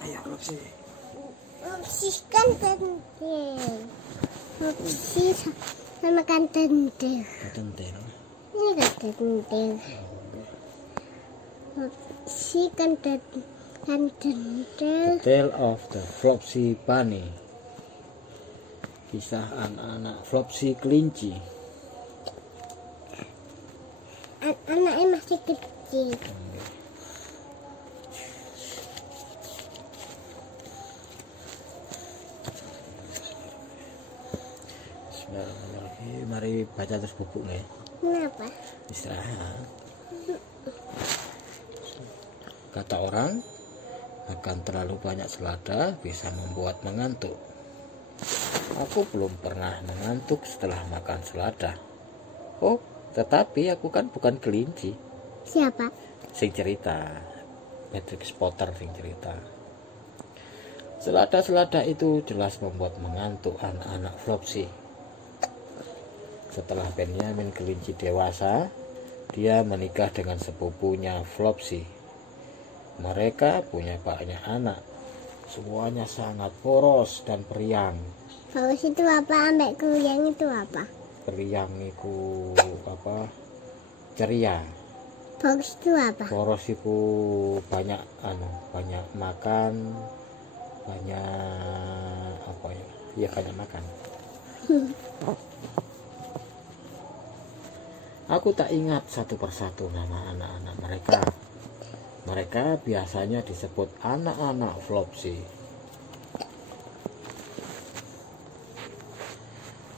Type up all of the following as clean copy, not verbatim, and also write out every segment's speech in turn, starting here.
Ayo Flopsy. Flopsy kan tentil. Flopsy sama kan tentil. Tentil. Ini kan tentil. Flopsy kan tentil. The Tale of the Flopsy Bunny. Kisah anak-anak Flopsy kelinci. Anaknya masih kecil. Bismillahirrahmanirrahim. Mari baca terus bubuk nih. Kenapa? Istirahat. Kata orang, akan terlalu banyak selada bisa membuat mengantuk. Aku belum pernah mengantuk setelah makan selada. Oh, tetapi aku kan bukan kelinci. Siapa? Sing cerita, Matrix Potter sing cerita. Selada-selada itu jelas membuat mengantuk anak-anak Flopsy. Setelah Benyamin kelinci dewasa, dia menikah dengan sepupunya Flopsy. Mereka punya banyak anak. Semuanya sangat poros dan periang. Poros itu apa? Ambek kuriang itu apa? Periang itu apa? Ceria. Poros itu apa? Poros itu banyak banyak makan, banyak apa ya? Iya, banyak makan. Aku tak ingat satu persatu nama anak-anak mereka. Mereka biasanya disebut anak-anak Flopsy.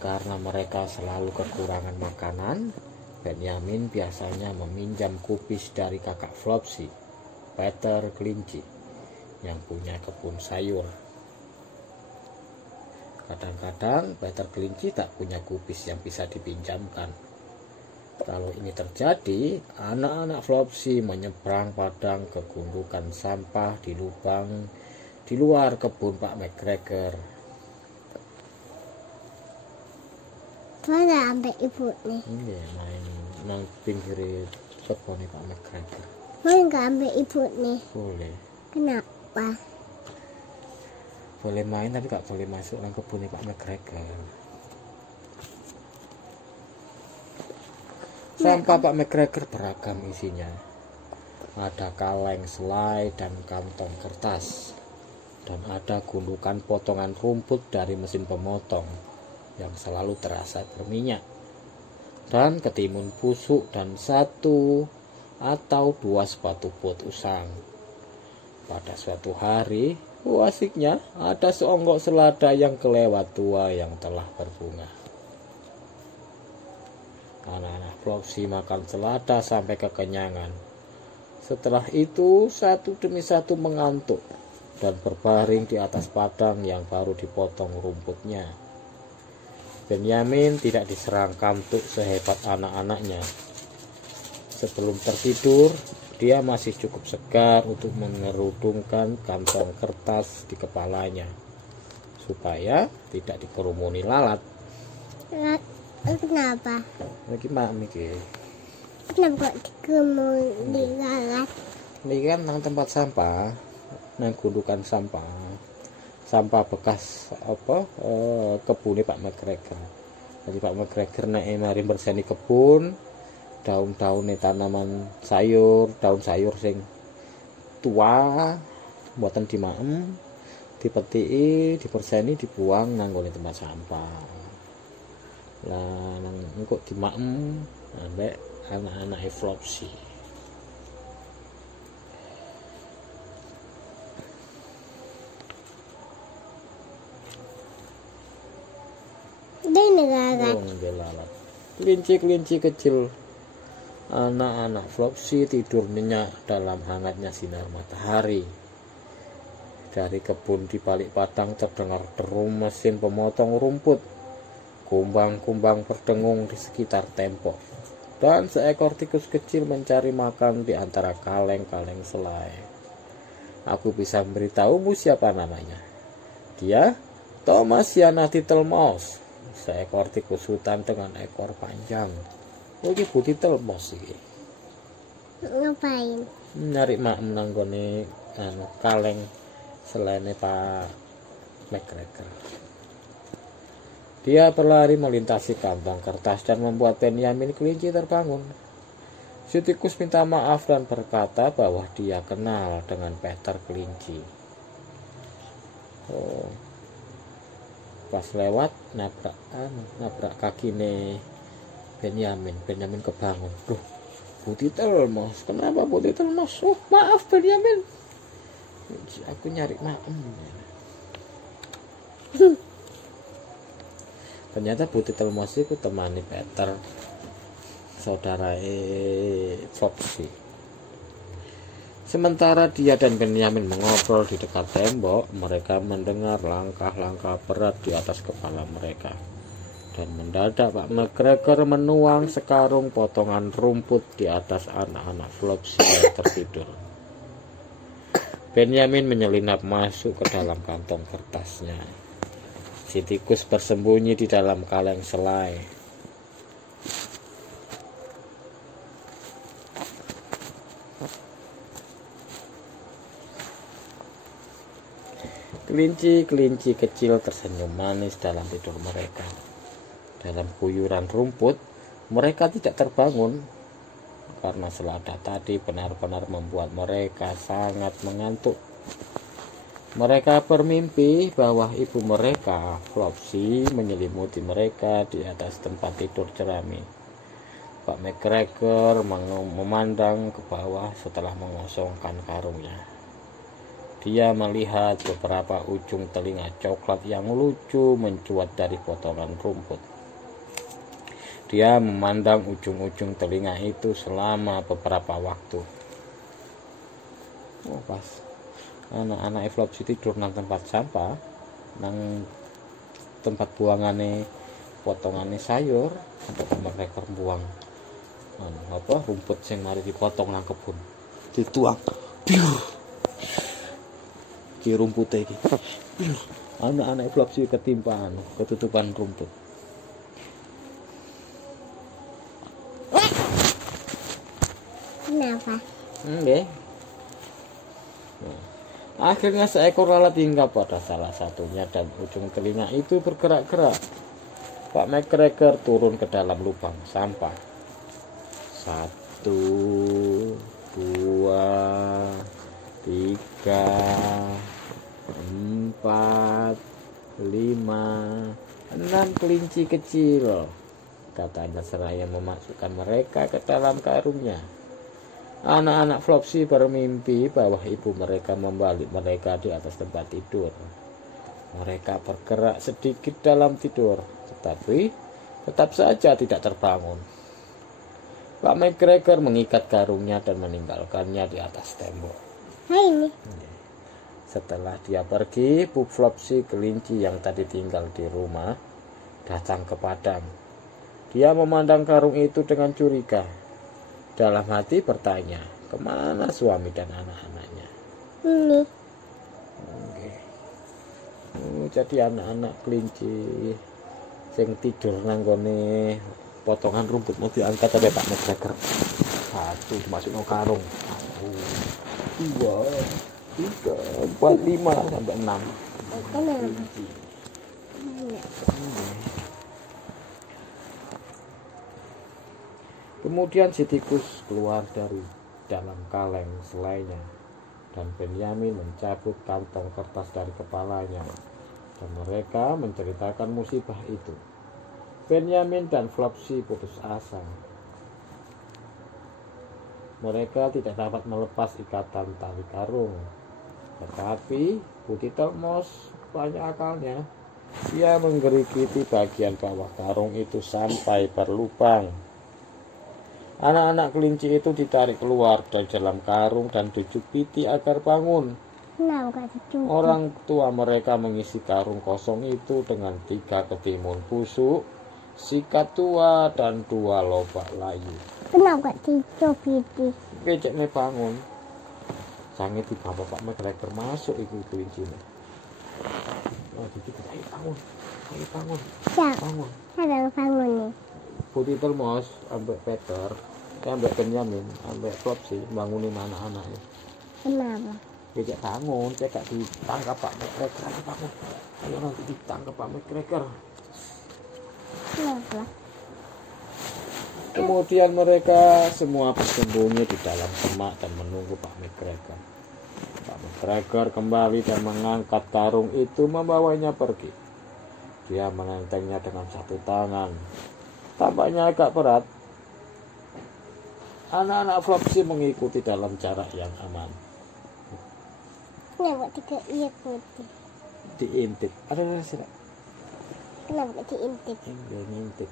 Karena mereka selalu kekurangan makanan, Benyamin biasanya meminjam kubis dari kakak Flopsy, Peter kelinci, yang punya kebun sayur. Kadang-kadang Peter kelinci tak punya kubis yang bisa dipinjamkan. Kalau ini terjadi, anak-anak Flopsy menyeberang padang ke gundukan sampah di lubang di luar kebun Pak McGregor. Mana ambek ibu nih? Ini main nang pinggir kebun Pak McGregor. Boleh nggak ambek ibu nih? Boleh. Kenapa? Boleh main tapi gak boleh masuk nang kebun Pak McGregor. Sampah Pak McGregor beragam isinya. Ada kaleng selai dan kantong kertas. Dan ada gundukan potongan rumput dari mesin pemotong yang selalu terasa berminyak. Dan ketimun busuk dan satu atau dua sepatu bot usang. Pada suatu hari, asiknya ada seonggok selada yang kelewat tua yang telah berbunga. Anak-anak Flopsy makan selada sampai kekenyangan. Setelah itu satu demi satu mengantuk dan berbaring di atas padang yang baru dipotong rumputnya. Benyamin tidak diserang kantuk sehebat anak-anaknya. Sebelum tertidur, dia masih cukup segar untuk mengerudungkan kantong kertas di kepalanya supaya tidak dikerumuni lalat. Kenapa? Lagi mak mikir. Kenapa kok dikerumuni lalat? Ini kan nang tempat sampah, nang gundukan sampah bekas apa kebunnya Pak McGregor. Jadi Pak McGregor naik mari berseni kebun, daun-daunnya tanaman sayur, daun sayur sing tua, buatan dimaem, dipetiki, diperseni, dibuang nang tempat sampah. Lah nang engko dimaem ambek anak-anak Flopsy. Lalat. Kelinci-kelinci kecil anak-anak Flopsy tidur nyenyak dalam hangatnya sinar matahari. Dari kebun di balik padang terdengar derum mesin pemotong rumput. Kumbang-kumbang berdengung di sekitar tembok. Dan seekor tikus kecil mencari makan di antara kaleng-kaleng selai. Aku bisa memberitahumu siapa namanya. Dia Thomas Yana Tittle Mouse, seekor tikus hutan dengan ekor panjang. Iki Bu Tittle Mouse iki. Ngapain? Nyari mak menanggone kaleng selain Pak McGregor. Dia berlari melintasi kantong kertas dan membuat Benyamin kelinci terbangun. Si tikus minta maaf dan berkata bahwa dia kenal dengan Peter kelinci. Oh, pas lewat nabrak kaki Benyamin kebangun. Loh, Bu Titelmos, kenapa Bu Titelmos? Oh, maaf Benyamin, aku nyari maem. Ternyata Bu Titelmos itu temani Peter, saudara Foxy. Sementara dia dan Benyamin mengobrol di dekat tembok, mereka mendengar langkah-langkah berat di atas kepala mereka. Dan mendadak Pak McGregor menuang sekarung potongan rumput di atas anak-anak Flopsy yang tertidur. Benyamin menyelinap masuk ke dalam kantong kertasnya. Si tikus bersembunyi di dalam kaleng selai. Kelinci-kelinci kecil tersenyum manis dalam tidur mereka. Dalam guyuran rumput, mereka tidak terbangun karena selada tadi benar-benar membuat mereka sangat mengantuk. Mereka bermimpi bahwa ibu mereka, Flopsy, menyelimuti mereka di atas tempat tidur jerami. Pak McGregor memandang ke bawah setelah mengosongkan karungnya. Dia melihat beberapa ujung telinga coklat yang lucu mencuat dari potongan rumput. Dia memandang ujung-ujung telinga itu selama beberapa waktu. Oh, pas anak-anak Flopsy tidur nang tempat sampah, nang tempat buangane potongane sayur, sampai mereka buang rumput sing mari dipotong nang kebun. Dituang. Ki rumpute iki. Anak-anak Flopsy ketimpaan, ketutupan rumput. Kenapa? Nggih. Akhirnya seekor lalat hinggap pada salah satunya dan ujung telinga itu bergerak-gerak. Pak McGregor turun ke dalam lubang sampah. 1, 2, 3, 4, 5, 6 kelinci kecil, katanya seraya memasukkan mereka ke dalam karungnya. Anak-anak Flopsy bermimpi bahwa ibu mereka membalik mereka di atas tempat tidur. Mereka bergerak sedikit dalam tidur, tetapi tetap saja tidak terbangun. Pak McGregor mengikat karungnya dan meninggalkannya di atas tembok. Ini. Setelah dia pergi, Bu Flopsy kelinci yang tadi tinggal di rumah datang ke padang. Dia memandang karung itu dengan curiga. Dalam hati bertanya, kemana suami dan anak-anaknya? Ini. Jadi anak-anak kelinci yang tidur nanggone potongan rumput mau diangkat oleh Pak McGregor. 1 masuk ke karung. 2, 3, 4, 5 sampai 6. Kelinci. Kemudian si tikus keluar dari dalam kaleng selainya dan Benyamin mencabut kantong kertas dari kepalanya dan mereka menceritakan musibah itu. Benyamin dan Flopsy putus asa. Mereka tidak dapat melepas ikatan tali karung. Tetapi Bu Titelmos banyak akalnya. Dia menggerigiti bagian bawah karung itu sampai berlubang. Anak-anak kelinci itu ditarik keluar dari dalam karung dan dijubiti agar bangun. Orang tua mereka mengisi karung kosong itu dengan 3 ketimun busuk, sikat tua, dan 2 lobak layu. Kenapa dijubiti? Becek me bangun. Sange tiba Bapak McGregor masuk itu kelincinya. Oh, dijubit, ayo bangun. Ayo bangun. Bangun. Siapa yang bangun nih? Bu Titelmos ambek Peter, ambek Benyamin, ambek Flopsy bangunin anak-anak. Kenapa? Dia bangun, saya gak ditangkap Pak McGregor. Ayo bangun, ayo nanti ditangkap Pak McGregor. Kenapa? Kemudian mereka semua bersembunyi di dalam semak dan menunggu Pak McGregor. Pak McGregor kembali dan mengangkat karung itu, membawanya pergi. Dia mengentengnya dengan satu tangan. Tampaknya agak berat. Anak-anak Flopsy mengikuti dalam jarak yang aman. Kenapa tidak ikuti? Diintip. Ada sih. Kenapa diintip? Ngintip.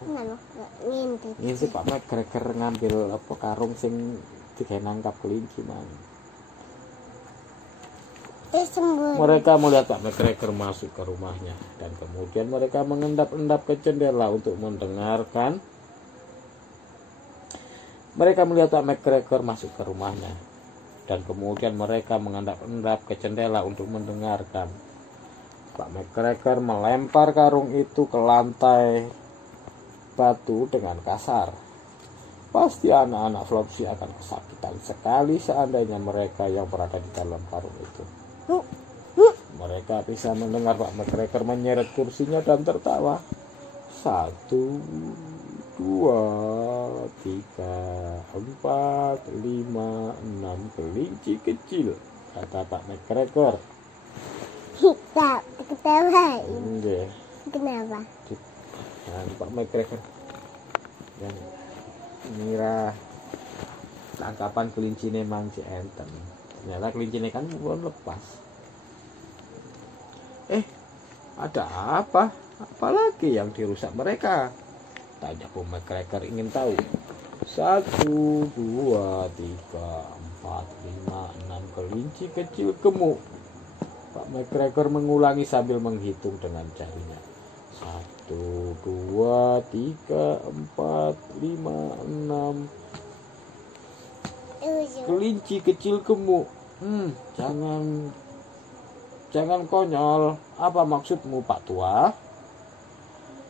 Kenapa nggak ngintip? Ngintip Pak McGregor ngambil apa karung sing digawe nangkap kelinci mang. Sembunyi. Mereka melihat Pak McGregor masuk ke rumahnya dan kemudian mereka mengendap-endap ke jendela untuk mendengarkan. Mereka melihat Pak McGregor masuk ke rumahnya dan kemudian mereka mengendap-endap ke jendela untuk mendengarkan. Pak McGregor melempar karung itu ke lantai batu dengan kasar. Pasti anak-anak Flopsy akan kesakitan sekali seandainya mereka yang berada di dalam karung itu. Mereka bisa mendengar Pak McGregor menyeret kursinya dan tertawa. 1, 2, 3, 4, 5, 6 kelinci kecil, kata Pak McGregor. Kita ketawain. Nggih. Kenapa? Dan Pak McGregor yang ngira tangkapan kelinci memang si enten. Ternyata kelinci kan belum lepas. Ada apa? Apalagi yang dirusak mereka? Tanya Pak McGregor ingin tahu. 1, 2, 3, 4, 5, 6 kelinci kecil gemuk. Pak McGregor mengulangi sambil menghitung dengan jarinya. 1, 2, 3, 4, 5, 6 kelinci kecil gemuk. Jangan konyol. Apa maksudmu Pak Tua?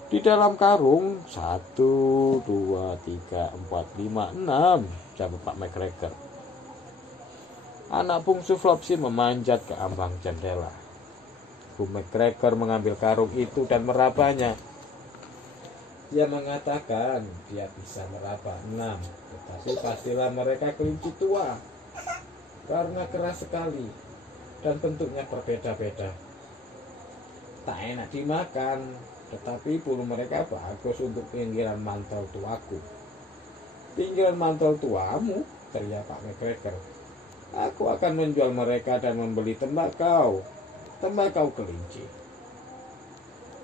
Di dalam karung 1, 2, 3, 4, 5, 6, jawab Pak McGregor. Anak bungsu Flopsy memanjat ke ambang jendela. Bu McGregor mengambil karung itu dan merabanya. Dia mengatakan dia bisa meraba 6, tetapi pastilah mereka kelinci tua karena keras sekali dan bentuknya berbeda-beda. Tak enak dimakan, tetapi bulu mereka bagus untuk pinggiran mantel tuaku. Pinggiran mantel tuamu, teriak Pak McGregor. Aku akan menjual mereka dan membeli tembakau kelinci.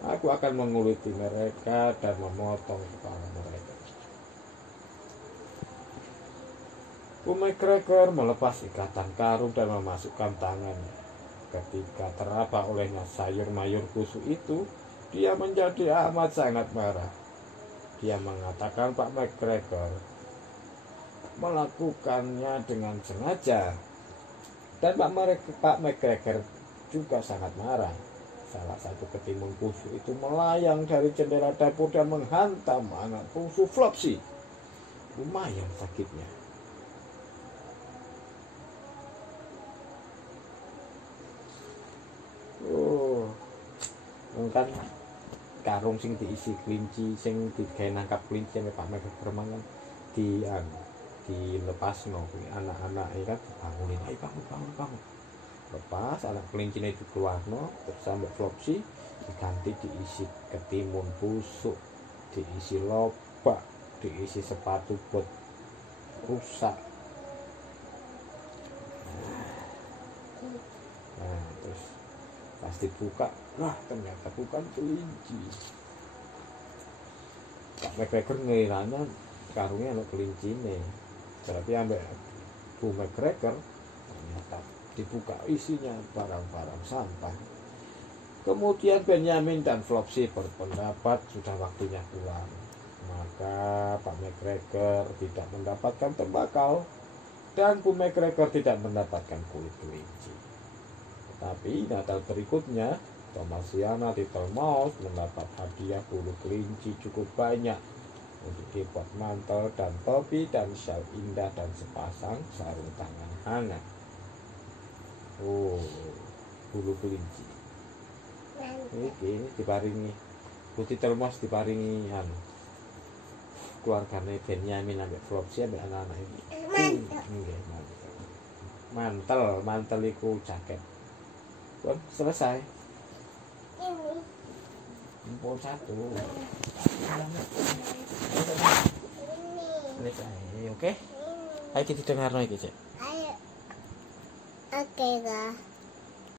Aku akan menguliti mereka dan memotong kepala mereka. Bu McGregor melepas ikatan karung dan memasukkan tangannya. Ketika teraba olehnya sayur mayur busuk itu, dia menjadi amat sangat marah. Dia mengatakan Pak McGregor melakukannya dengan sengaja. Dan Pak McGregor juga sangat marah. Salah satu ketimun busuk itu melayang dari jendela dapur dan menghantam anak bungsu Flopsy. Lumayan sakitnya. Kan karung sing diisi kelinci sing digawe nangkap kelinci sampe Pak McGregor mangan dilepasno kuwi anak-anak kan dibangunin, ayo bangun. Lepas anak kelinci itu keluarno terus sampai Flopsy diganti diisi ketimun busuk, diisi lobak, diisi sepatu bot rusak. Nah, terus pas dibuka, wah ternyata bukan kelinci. Pak McGregor ngiranya karungnya anak kelinci nih. Berarti ambek Bu McGregor ternyata dibuka isinya barang-barang sampah. Kemudian Benjamin dan Flopsy berpendapat sudah waktunya pulang. Maka Pak McGregor tidak mendapatkan tembakau dan Bu McGregor tidak mendapatkan kulit kelinci. Tapi Natal berikutnya, Thomasiana Little Mouse mendapat hadiah bulu kelinci cukup banyak untuk dibuat mantel dan topi dan syal indah dan sepasang sarung tangan hangat. Oh, bulu kelinci. Ini diparingi Putih Telmos diparingi keluargane Benyamin ambek Flopsy ambek anak-anak iki. Nggih, mantel iku jaket. Pun selesai. Impor satu. Selesai, oke? Ayo kita dengar lagi, Cek. Ayo. Oke, Kak.